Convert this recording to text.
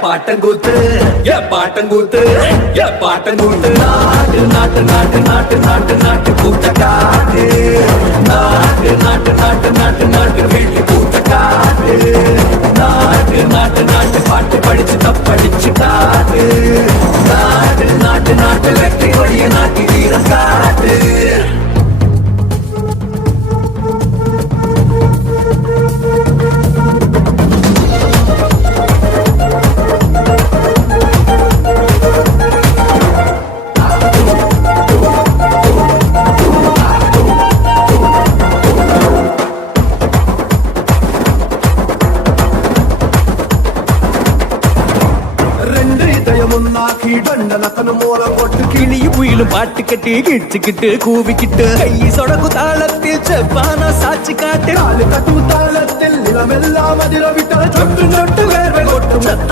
பாட்டங்கூத்து பாட்டங்கூத்து பாட்டங்கூத்து நாட்டு நாட்டு நாட்டு நாட்டு நாட்டு நாட்டு கூட்ட காட்டு நாட்டு நாட்டு நாட்டு நாட்டு நாட்டு வீட்டு கூட்ட காட்டு நாட்டு நாட்டு நாட்டு பாட்டு படிச்சு தப்படிச்சு காட்டு நாட்டு நாட்டு நாட்டு வெற்றி வழிய நாட்டி வீரம் காட்டு கிளியும் புயிலும் பாட்டு கட்டி கிச்சுக்கிட்டு கூவிக்கிட்டு கை சொடக்கு தாளத்தில் செப்பான சாட்சி காட்டு தாளத்தில் நிலமெல்லாம் அதிர விட்டால் சொட்டு சொட்டு வேர்வை கொட்டும்